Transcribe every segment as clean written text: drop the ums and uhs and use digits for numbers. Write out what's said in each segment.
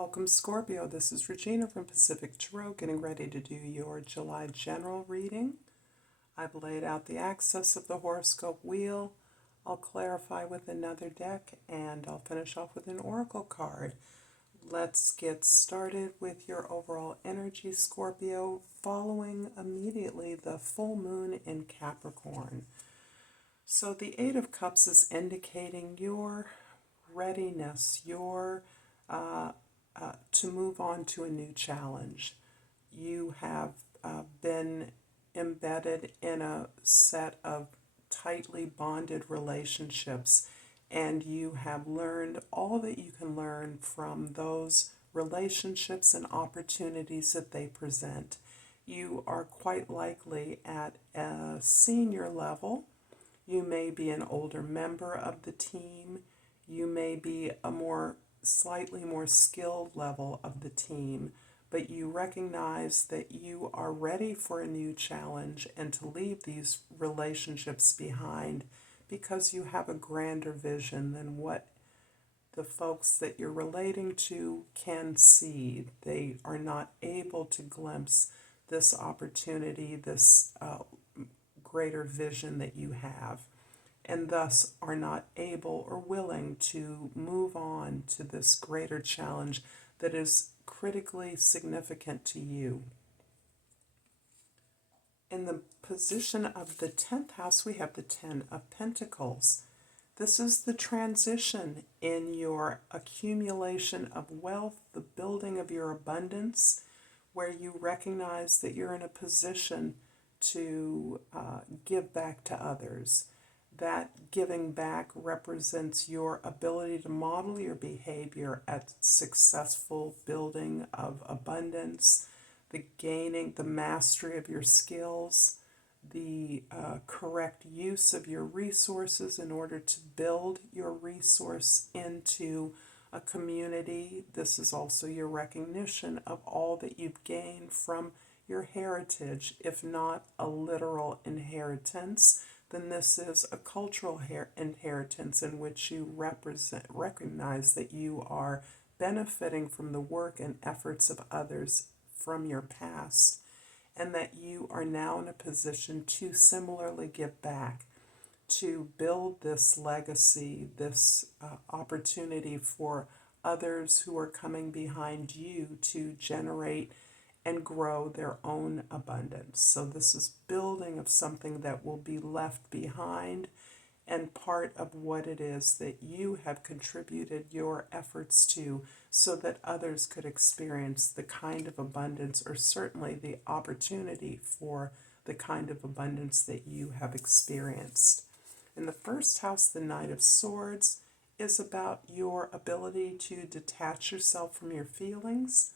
Welcome, Scorpio. This is Regina from Pacific Tarot, getting ready to do your July general reading. I've laid out the axis of the horoscope wheel. I'll clarify with another deck, and I'll finish off with an oracle card. Let's get started with your overall energy, Scorpio, following immediately the full moon in Capricorn. So the Eight of Cups is indicating your readiness, your to move on to a new challenge. You have been embedded in a set of tightly bonded relationships, and you have learned all that you can learn from those relationships and opportunities that they present. You are quite likely at a senior level. You may be an older member of the team. You may be a slightly more skilled level of the team, but you recognize that you are ready for a new challenge and to leave these relationships behind because you have a grander vision than what the folks that you're relating to can see. They are not able to glimpse this opportunity, this greater vision that you have, and thus are not able or willing to move on to this greater challenge that is critically significant to you. In the position of the 10th house, we have the 10 of Pentacles. This is the transition in your accumulation of wealth, the building of your abundance, where you recognize that you're in a position to give back to others. That giving back represents your ability to model your behavior at successful building of abundance, the gaining, the mastery of your skills, the correct use of your resources in order to build your resource into a community. This is also your recognition of all that you've gained from your heritage, if not a literal inheritance, then this is a cultural inheritance in which you recognize that you are benefiting from the work and efforts of others from your past, and that you are now in a position to similarly give back, to build this legacy, this opportunity for others who are coming behind you to generate and grow their own abundance. So this is building of something that will be left behind and part of what it is that you have contributed your efforts to so that others could experience the kind of abundance, or certainly the opportunity for the kind of abundance that you have experienced. In the first house, the Knight of Swords is about your ability to detach yourself from your feelings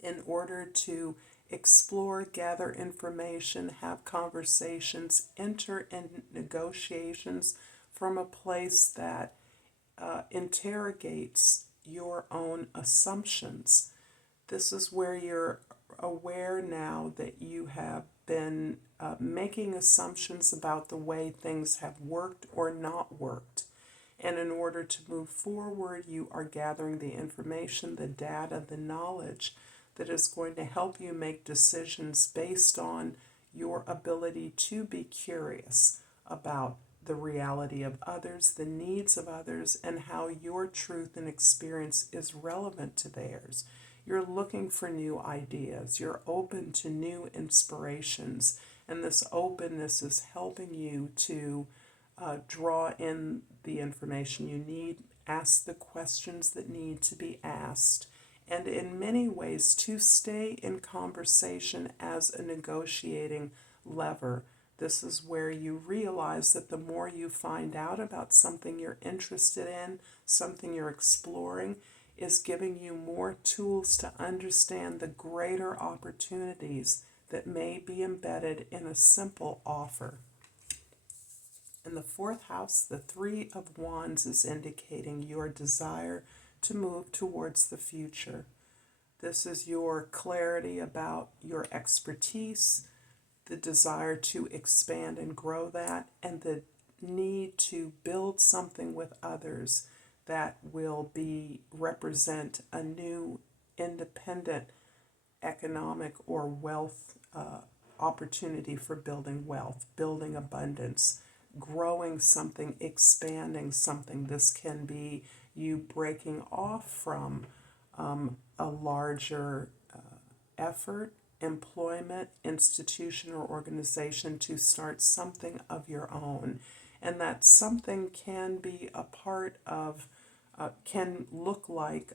in order to explore, gather information, have conversations, enter in negotiations from a place that interrogates your own assumptions. This is where you're aware now that you have been making assumptions about the way things have worked or not worked. And in order to move forward, you are gathering the information, the data, the knowledge that is going to help you make decisions based on your ability to be curious about the reality of others, the needs of others, and how your truth and experience is relevant to theirs. You're looking for new ideas. You're open to new inspirations, and this openness is helping you to draw in the information you need, ask the questions that need to be asked, and in many ways to stay in conversation as a negotiating lever. This is where you realize that the more you find out about something you're interested in, something you're exploring, is giving you more tools to understand the greater opportunities that may be embedded in a simple offer. In the fourth house, the Three of Wands is indicating your desire to move towards the future. This is your clarity about your expertise, the desire to expand and grow that, and the need to build something with others that will represent a new independent economic or wealth opportunity for building wealth, building abundance, growing something, expanding something. This can be you breaking off from a larger effort, employment, institution, or organization to start something of your own. And that something can be a part of, can look like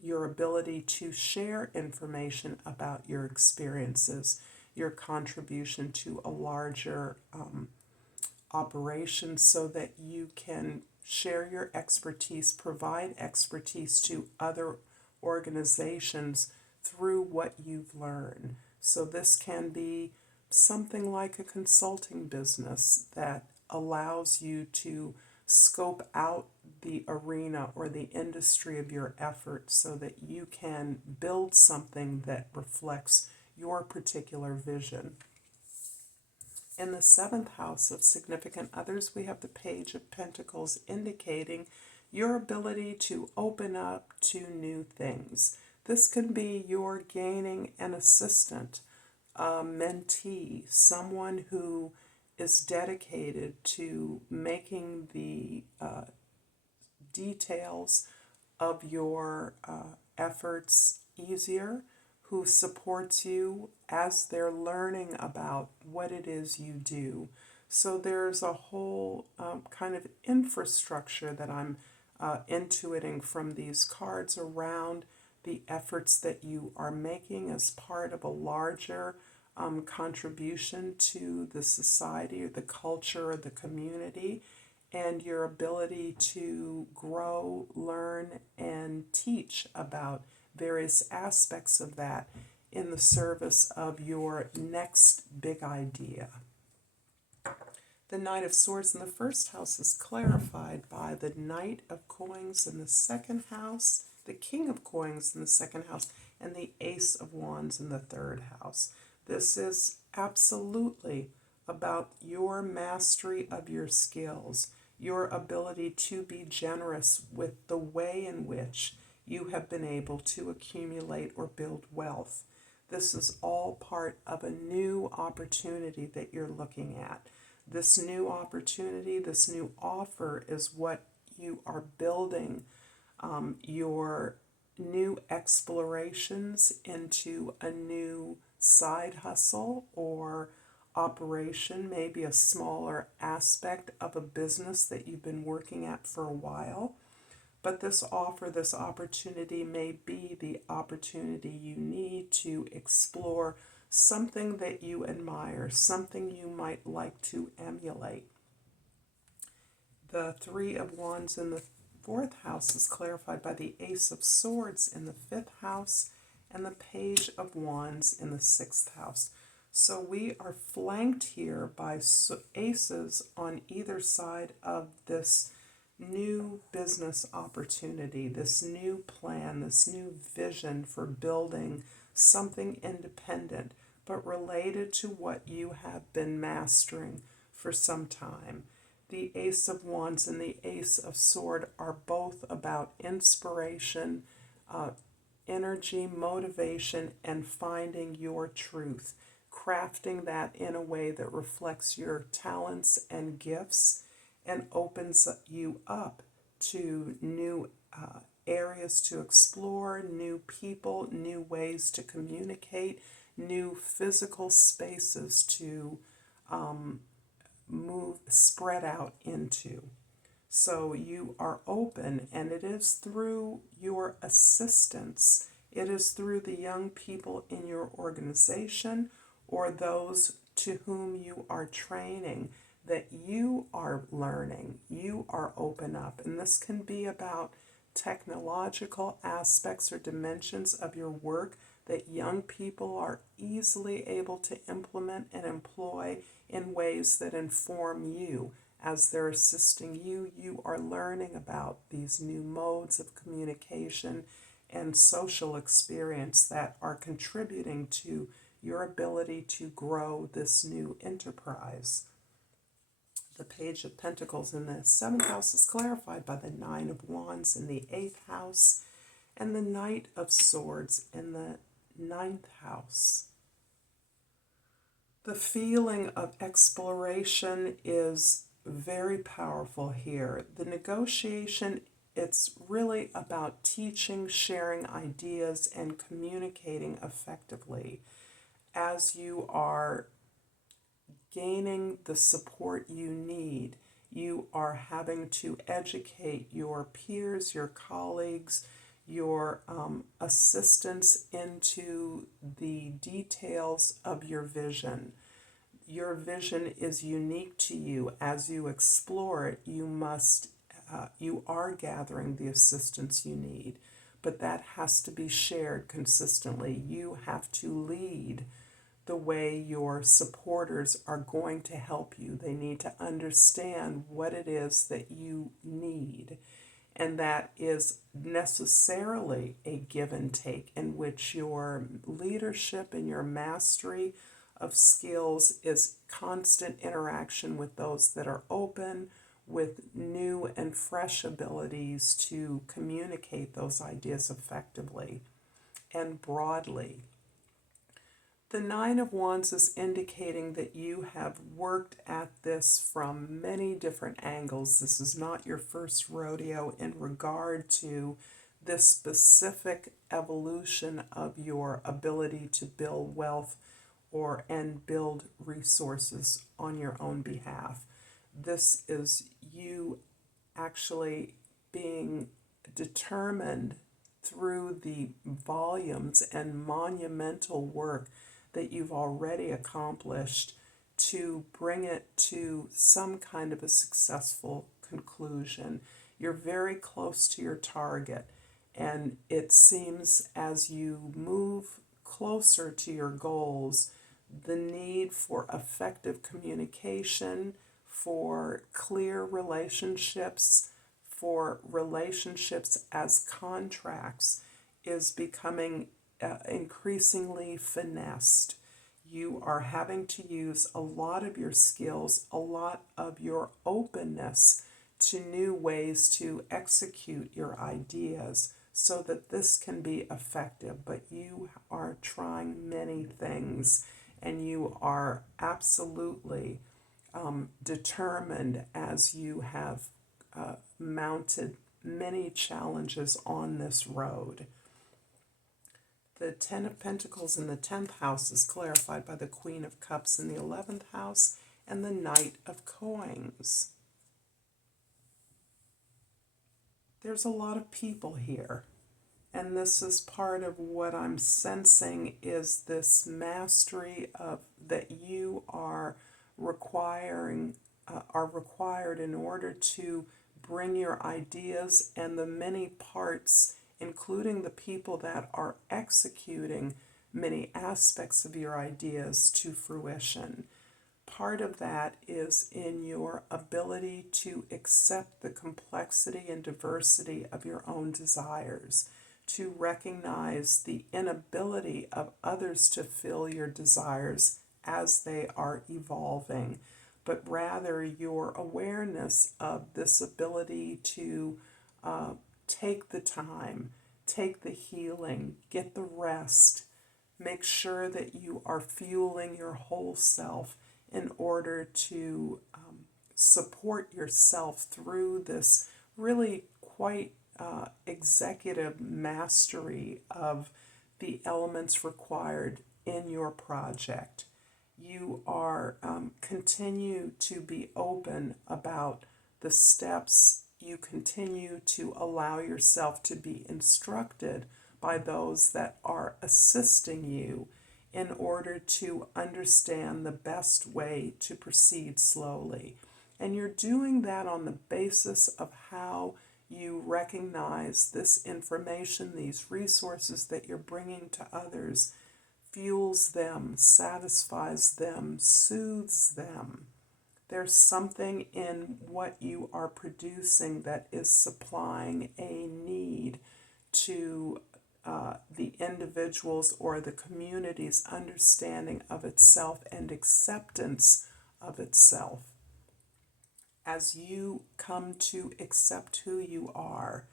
your ability to share information about your experiences, your contribution to a larger operation, so that you can share your expertise, provide expertise to other organizations through what you've learned. So this can be something like a consulting business that allows you to scope out the arena or the industry of your effort so that you can build something that reflects your particular vision. In the 7th house of significant others, we have the Page of Pentacles, indicating your ability to open up to new things. This can be your gaining an assistant, a mentee, someone who is dedicated to making the details of your efforts easier, who supports you as they're learning about what it is you do. So there's a whole kind of infrastructure that I'm intuiting from these cards around the efforts that you are making as part of a larger contribution to the society or the culture or the community, and your ability to grow, learn, and teach about various aspects of that in the service of your next big idea. The Knight of Swords in the 1st house is clarified by the Knight of Coins in the 2nd house, the King of Coins in the 2nd house, and the Ace of Wands in the 3rd house. This is absolutely about your mastery of your skills, your ability to be generous with the way in which you have been able to accumulate or build wealth. This is all part of a new opportunity that you're looking at. This new opportunity, this new offer is what you are building your new explorations into a new side hustle or operation, maybe a smaller aspect of a business that you've been working at for a while. But this offer, this opportunity may be the opportunity you need to explore something that you admire, something you might like to emulate. The 3 of Wands in the 4th house is clarified by the Ace of Swords in the 5th house and the Page of Wands in the 6th house. So we are flanked here by aces on either side of this new business opportunity, this new plan, this new vision for building something independent, but related to what you have been mastering for some time. The Ace of Wands and the Ace of Swords are both about inspiration, energy, motivation, and finding your truth, crafting that in a way that reflects your talents and gifts and opens you up to new areas to explore, new people, new ways to communicate, new physical spaces to spread out into. So you are open, and it is through your assistants, it is through the young people in your organization or those to whom you are training that you are learning, you are open up. And this can be about technological aspects or dimensions of your work that young people are easily able to implement and employ in ways that inform you. As they're assisting you, you are learning about these new modes of communication and social experience that are contributing to your ability to grow this new enterprise. The Page of Pentacles in the 7th house is clarified by the 9 of Wands in the 8th house and the Knight of Swords in the 9th house. The feeling of exploration is very powerful here. The negotiation, it's really about teaching, sharing ideas, and communicating effectively. As you are gaining the support you need, you are having to educate your peers, your colleagues, your assistants into the details of your vision. Your vision is unique to you. As you explore it, you are gathering the assistance you need, but that has to be shared consistently. You have to lead the way your supporters are going to help you. They need to understand what it is that you need. And that is necessarily a give and take in which your leadership and your mastery of skills is constant interaction with those that are open, with new and fresh abilities to communicate those ideas effectively and broadly. The 9 of Wands is indicating that you have worked at this from many different angles. This is not your first rodeo in regard to this specific evolution of your ability to build wealth and build resources on your own behalf. This is you actually being determined through the volumes and monumental work that you've already accomplished to bring it to some kind of a successful conclusion. You're very close to your target, and it seems as you move closer to your goals, the need for effective communication, for clear relationships, for relationships as contracts is becoming increasingly finessed. You are having to use a lot of your skills, a lot of your openness to new ways to execute your ideas so that this can be effective. But you are trying many things, and you are absolutely determined as you have mounted many challenges on this road. The 10 of Pentacles in the 10th house is clarified by the Queen of Cups in the 11th house and the Knight of Coins. There's a lot of people here, and this is part of what I'm sensing is this mastery of that you are required in order to bring your ideas and the many parts, including the people that are executing many aspects of your ideas, to fruition. Part of that is in your ability to accept the complexity and diversity of your own desires, to recognize the inability of others to fill your desires as they are evolving, but rather your awareness of this ability to take the time, take the healing, get the rest, make sure that you are fueling your whole self in order to support yourself through this really quite executive mastery of the elements required in your project. You are continue to be open about the steps. You continue to allow yourself to be instructed by those that are assisting you in order to understand the best way to proceed slowly. And you're doing that on the basis of how you recognize this information, these resources that you're bringing to others, fuels them, satisfies them, soothes them. There's something in what you are producing that is supplying a need to the individual's or the community's understanding of itself and acceptance of itself. as you come to accept who you are.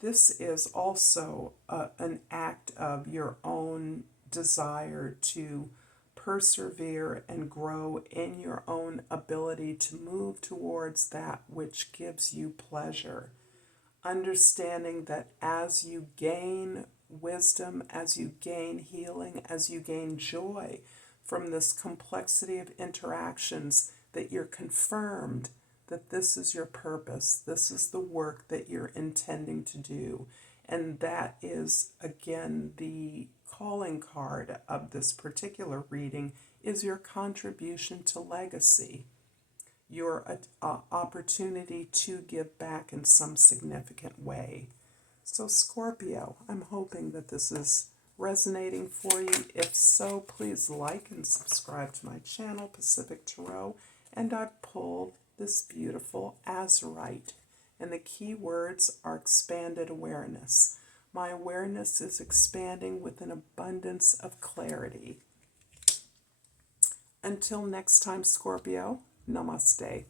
This is also an act of your own desire to persevere and grow in your own ability to move towards that which gives you pleasure. Understanding that as you gain wisdom, as you gain healing, as you gain joy from this complexity of interactions, that you're confirmed that this is your purpose, this is the work that you're intending to do. And that is, again, the calling card of this particular reading is your contribution to legacy, your opportunity to give back in some significant way. So Scorpio, I'm hoping that this is resonating for you. If so, please like and subscribe to my channel, Pacific Tarot. And I've pulled this beautiful Azurite. And the key words are expanded awareness. My awareness is expanding with an abundance of clarity. Until next time, Scorpio, Namaste.